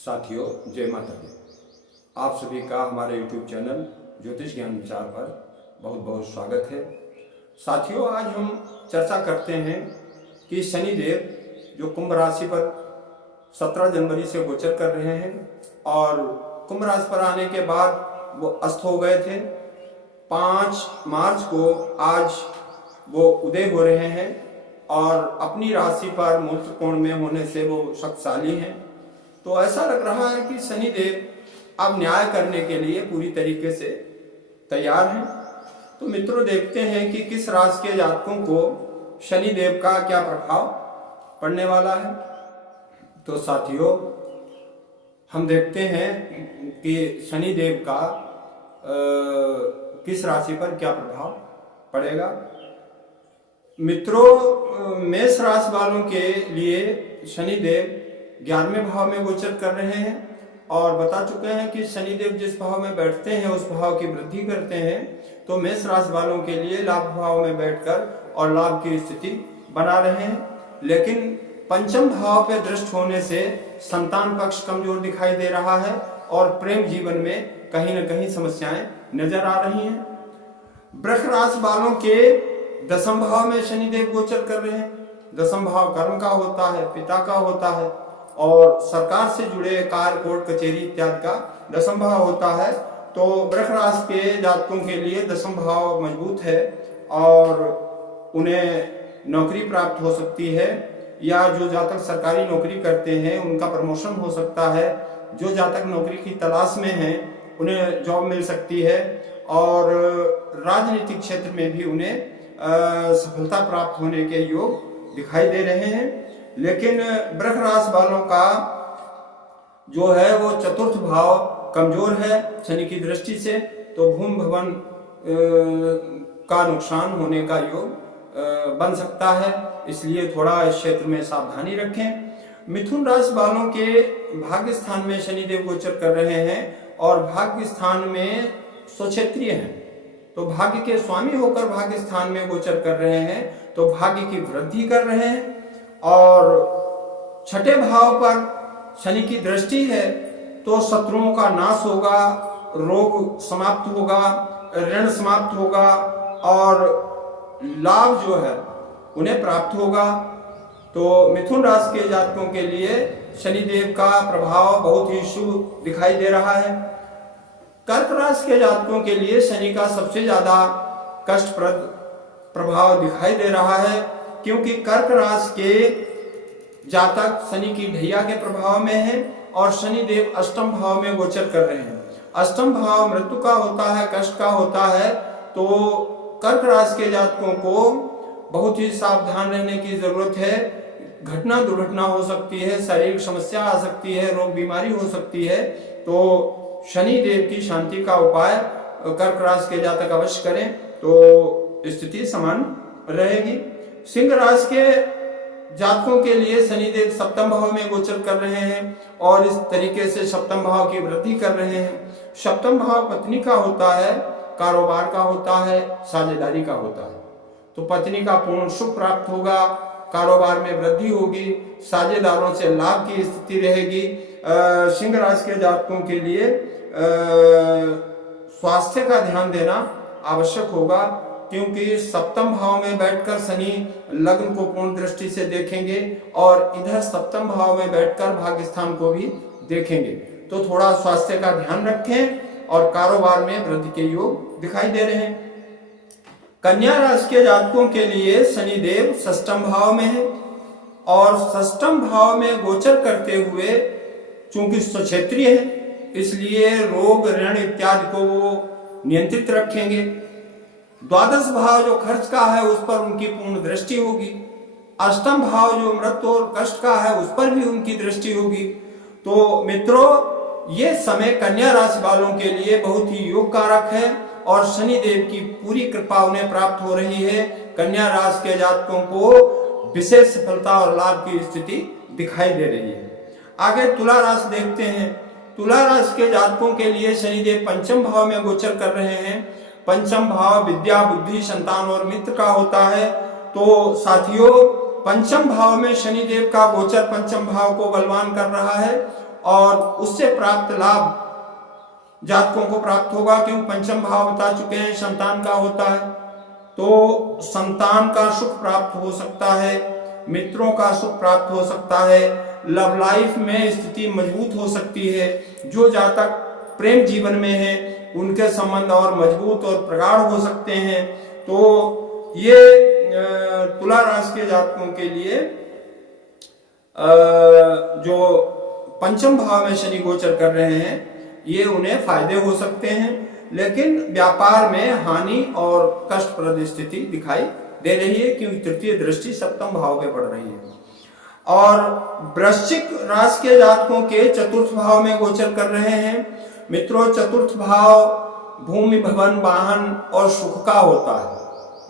साथियों, जय माता दी। आप सभी का हमारे YouTube चैनल ज्योतिष ज्ञान विचार पर बहुत बहुत स्वागत है। साथियों, आज हम चर्चा करते हैं कि शनिदेव जो कुंभ राशि पर 17 जनवरी से गोचर कर रहे हैं और कुंभ राशि पर आने के बाद वो अस्त हो गए थे। 5 मार्च को आज वो उदय हो रहे हैं और अपनी राशि पर मूत्र कोण में होने से वो शक्तिशाली हैं। तो ऐसा लग रहा है कि शनिदेव अब न्याय करने के लिए पूरी तरीके से तैयार हैं। तो मित्रों, देखते हैं कि किस राशि के जातकों को शनिदेव का क्या प्रभाव पड़ने वाला है। तो साथियों, हम देखते हैं कि शनिदेव का किस राशि पर क्या प्रभाव पड़ेगा। मित्रों, मेष राशि वालों के लिए शनिदेव 11वें भाव में गोचर कर रहे हैं और बता चुके हैं कि शनिदेव जिस भाव में बैठते हैं उस भाव की वृद्धि करते हैं। तो मेष राशि वालों के लिए लाभ भाव में बैठकर और लाभ की स्थिति बना रहे हैं, लेकिन पंचम भाव पे दृष्ट होने से संतान पक्ष कमजोर दिखाई दे रहा है और प्रेम जीवन में कहीं न कहीं समस्याएं नजर आ रही हैं। वृष राशि वालों के 10वें भाव में शनिदेव गोचर कर रहे हैं। 10वां भाव कर्म का होता है, पिता का होता है और सरकार से जुड़े कार्य, कोर्ट कचहरी इत्यादि का 10वां भाव होता है। तो वृष राशि के जातकों के लिए 10वां भाव मजबूत है और उन्हें नौकरी प्राप्त हो सकती है, या जो जातक सरकारी नौकरी करते हैं उनका प्रमोशन हो सकता है। जो जातक नौकरी की तलाश में हैं उन्हें जॉब मिल सकती है और राजनीतिक क्षेत्र में भी उन्हें सफलता प्राप्त होने के योग दिखाई दे रहे हैं। लेकिन वृष राशि वालों का जो है वो 4th भाव कमजोर है शनि की दृष्टि से, तो भूमि भवन का नुकसान होने का योग बन सकता है, इसलिए थोड़ा इस क्षेत्र में सावधानी रखें। मिथुन राशि वालों के भाग्य स्थान में शनिदेव गोचर कर रहे हैं और भाग्य स्थान में स्वक्षेत्रीय हैं, तो भाग्य के स्वामी होकर भाग्य स्थान में गोचर कर रहे हैं, तो भाग्य की वृद्धि कर रहे हैं। और 6ठे भाव पर शनि की दृष्टि है, तो शत्रुओं का नाश होगा, रोग समाप्त होगा, ऋण समाप्त होगा और लाभ जो है उन्हें प्राप्त होगा। तो मिथुन राशि के जातकों के लिए शनिदेव का प्रभाव बहुत ही शुभ दिखाई दे रहा है। कर्क राशि के जातकों के लिए शनि का सबसे ज्यादा कष्टप्रद प्रभाव दिखाई दे रहा है, क्योंकि कर्क राशि के जातक शनि की ढैया के प्रभाव में है और शनिदेव 8वें भाव में गोचर कर रहे हैं। 8वां भाव मृत्यु का होता है, कष्ट का होता है। तो कर्क राशि के जातकों को बहुत ही सावधान रहने की जरूरत है। घटना दुर्घटना हो सकती है, शारीरिक समस्या आ सकती है, रोग बीमारी हो सकती है। तो शनिदेव की शांति का उपाय कर्क राशि के जातक अवश्य करें तो स्थिति समान रहेगी। सिंह राशि के जातकों के लिए शनिदेव 7वें भाव में गोचर कर रहे हैं और इस तरीके से 7वें भाव की वृद्धि कर रहे हैं। 7वां भाव पत्नी का होता है, कारोबार का होता है, साझेदारी का होता है। तो पत्नी का पूर्ण सुख प्राप्त होगा, कारोबार में वृद्धि होगी, साझेदारों से लाभ की स्थिति रहेगी। सिंह राशि के जातकों के लिए स्वास्थ्य का ध्यान देना आवश्यक होगा, क्योंकि 7वें भाव में बैठकर शनि लग्न को पूर्ण दृष्टि से देखेंगे और इधर 7वें भाव में बैठकर भाग्य स्थान को भी देखेंगे। तो थोड़ा स्वास्थ्य का ध्यान रखें और कारोबार में वृद्धि के योग दिखाई दे रहे हैं। कन्या राशि के जातकों के लिए शनिदेव 6वें भाव में है और 6वें भाव में गोचर करते हुए चूंकि स्वक्षेत्रीय है, इसलिए रोग ऋण इत्यादि को वो नियंत्रित रखेंगे। 12वां भाव जो खर्च का है उस पर उनकी पूर्ण दृष्टि होगी। 8वां भाव जो मृत्यु और कष्ट का है उस पर भी उनकी दृष्टि होगी। तो मित्रों, ये समय कन्या राशि वालों के लिए बहुत ही योग कारक है और शनिदेव की पूरी कृपा उन्हें प्राप्त हो रही है। कन्या राशि के जातकों को विशेष सफलता और लाभ की स्थिति दिखाई दे रही है। आगे तुला राशि देखते हैं। तुला राशि के जातकों के लिए शनिदेव 5वें भाव में गोचर कर रहे हैं। 5वां भाव विद्या, बुद्धि, संतान और मित्र का होता है। तो साथियों, 5वें भाव में शनिदेव का गोचर 5वें भाव को बलवान कर रहा है और उससे प्राप्त लाभ जातकों को प्राप्त होगा, क्योंकि पंचम भाव बता चुके हैं संतान का होता है। तो संतान का सुख प्राप्त हो सकता है, मित्रों का सुख प्राप्त हो सकता है, लव लाइफ में स्थिति मजबूत हो सकती है। जो जातक प्रेम जीवन में है उनके संबंध और मजबूत और प्रगाढ़ हो सकते हैं। तो ये तुला राशि के जातकों के लिए जो पंचम भाव में शनि गोचर कर रहे हैं ये उन्हें फायदे हो सकते हैं, लेकिन व्यापार में हानि और कष्टप्रद स्थिति दिखाई दे रही है, क्योंकि तृतीय दृष्टि सप्तम भाव पे पड़ रही है। और वृश्चिक राशि के जातकों के चतुर्थ भाव में गोचर कर रहे हैं। मित्रों, चतुर्थ भाव भूमि, भवन, वाहन और सुख का होता है,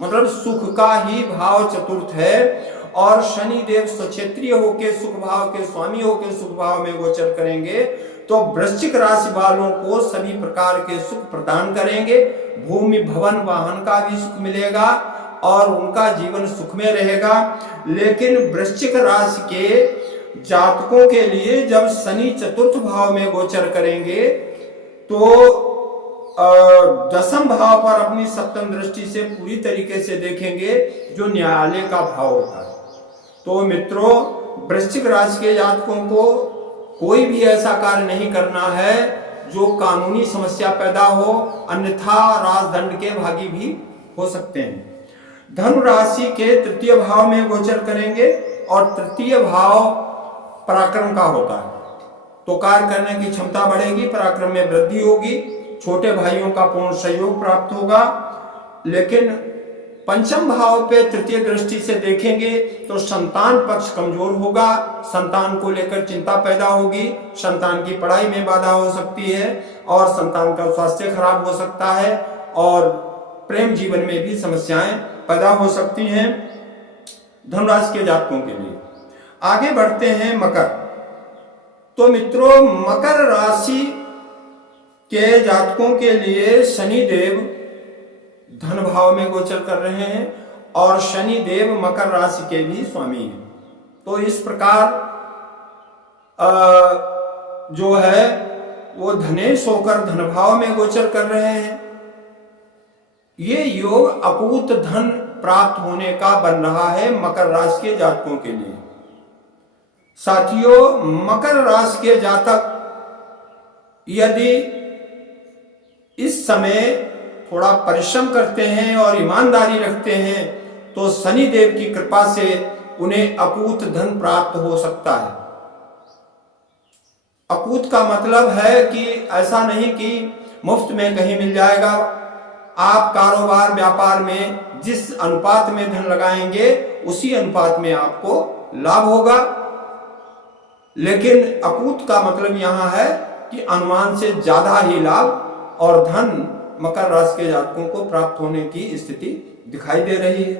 मतलब सुख का ही भाव चतुर्थ है। और शनि देव स्वक्षेत्रीय होके सुख भाव के स्वामी होके सुख भाव में गोचर करेंगे तो वृश्चिक राशि वालों को सभी प्रकार के सुख प्रदान करेंगे। भूमि, भवन, वाहन का भी सुख मिलेगा और उनका जीवन सुख में रहेगा। लेकिन वृश्चिक राशि के जातकों के लिए जब शनि चतुर्थ भाव में गोचर करेंगे तो दसम भाव पर अपनी सप्तम दृष्टि से पूरी तरीके से देखेंगे, जो न्यायालय का भाव होता है। तो मित्रों, वृश्चिक राशि के जातकों को कोई भी ऐसा कार्य नहीं करना है जो कानूनी समस्या पैदा हो, अन्यथा राजदंड के भागी भी हो सकते हैं। धनु राशि के तृतीय भाव में गोचर करेंगे और तृतीय भाव पराक्रम का होता है, तो कार्य करने की क्षमता बढ़ेगी, पराक्रम में वृद्धि होगी, छोटे भाइयों का पूर्ण सहयोग प्राप्त होगा। लेकिन पंचम भाव पे तृतीय दृष्टि से देखेंगे तो संतान पक्ष कमजोर होगा, संतान को लेकर चिंता पैदा होगी, संतान की पढ़ाई में बाधा हो सकती है और संतान का स्वास्थ्य खराब हो सकता है और प्रेम जीवन में भी समस्याएं पैदा हो सकती हैं धनुराशि के जातकों के लिए। आगे बढ़ते हैं मकर। तो मित्रों, मकर राशि के जातकों के लिए शनि देव धन भाव में गोचर कर रहे हैं और शनि देव मकर राशि के भी स्वामी हैं। तो इस प्रकार जो है वो धनेश होकर धन भाव में गोचर कर रहे हैं। ये योग अकूत धन प्राप्त होने का बन रहा है मकर राशि के जातकों के लिए। साथियों, मकर राशि के जातक यदि इस समय थोड़ा परिश्रम करते हैं और ईमानदारी रखते हैं तो शनि देव की कृपा से उन्हें अकूत धन प्राप्त हो सकता है। अकूत का मतलब है कि ऐसा नहीं कि मुफ्त में कहीं मिल जाएगा। आप कारोबार व्यापार में जिस अनुपात में धन लगाएंगे उसी अनुपात में आपको लाभ होगा। लेकिन अकूत का मतलब यहां है कि अनुमान से ज्यादा ही लाभ और धन मकर राशि के जातकों को प्राप्त होने की स्थिति दिखाई दे रही है।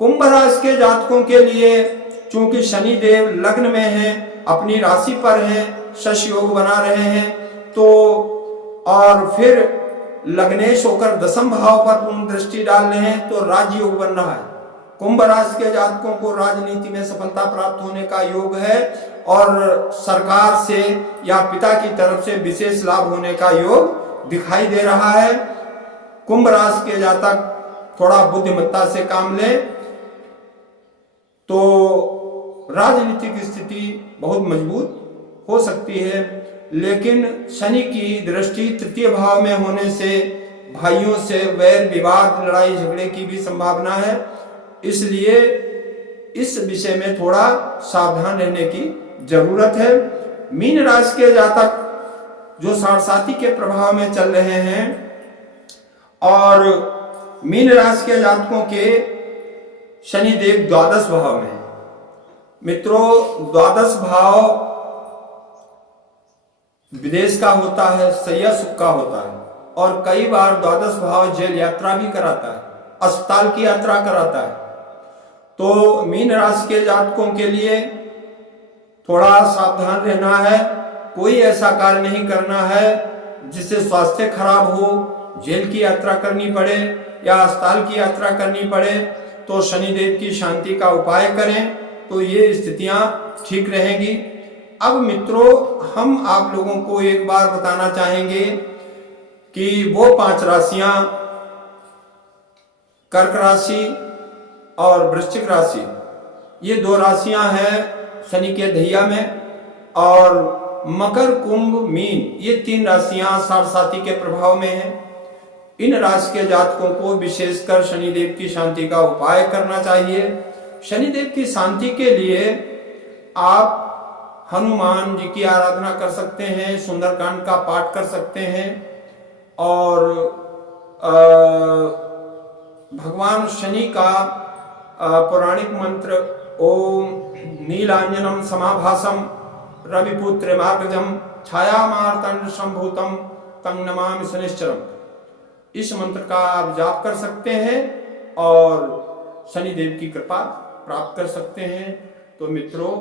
कुंभ राशि के जातकों के लिए चूंकि शनि देव लग्न में हैं, अपनी राशि पर हैं, शश योग बना रहे हैं, तो और फिर लग्नेश होकर दसम भाव पर पूर्ण दृष्टि डाल रहे हैं तो राज योग बन रहा है। कुंभ राशि के जातकों को राजनीति में सफलता प्राप्त होने का योग है और सरकार से या पिता की तरफ से विशेष लाभ होने का योग दिखाई दे रहा है। कुंभ राशि के जातक थोड़ा बुद्धिमत्ता से काम लें तो राजनीतिक स्थिति बहुत मजबूत हो सकती है। लेकिन शनि की दृष्टि तृतीय भाव में होने से भाइयों से वैर विवाद, लड़ाई झगड़े की भी संभावना है, इसलिए इस विषय में थोड़ा सावधान रहने की जरूरत है। मीन राशि के जातक जो साढ़साती के प्रभाव में चल रहे हैं और मीन राशि के जातकों के शनि देव द्वादश भाव में। मित्रों, द्वादश भाव विदेश का होता है, सैया सुख का होता है और कई बार द्वादश भाव जेल यात्रा भी कराता है, अस्पताल की यात्रा कराता है। तो मीन राशि के जातकों के लिए थोड़ा सावधान रहना है। कोई ऐसा कार्य नहीं करना है जिससे स्वास्थ्य खराब हो, जेल की यात्रा करनी पड़े या अस्पताल की यात्रा करनी पड़े। तो शनिदेव की शांति का उपाय करें तो ये स्थितियां ठीक रहेंगी। अब मित्रों, हम आप लोगों को एक बार बताना चाहेंगे कि वो 5 राशियां, कर्क राशि और वृश्चिक राशि, ये 2 राशियां हैं शनि के ढैया में, और मकर, कुंभ, मीन, ये 3 राशियां साढ़साती के प्रभाव में हैं। इन राशि के जातकों को विशेषकर शनिदेव की शांति का उपाय करना चाहिए। शनिदेव की शांति के लिए आप हनुमान जी की आराधना कर सकते हैं, सुंदरकांड का पाठ कर सकते हैं, और भगवान शनि का पौराणिक मंत्र ओम नीलांजनम समाभासम रविपुत्र मार्गजम छाया मार्तंड संभूतम तं नमामि शनिश्चरम, इस मंत्र का आप जाप कर सकते हैं और शनिदेव की कृपा प्राप्त कर सकते हैं। तो मित्रों,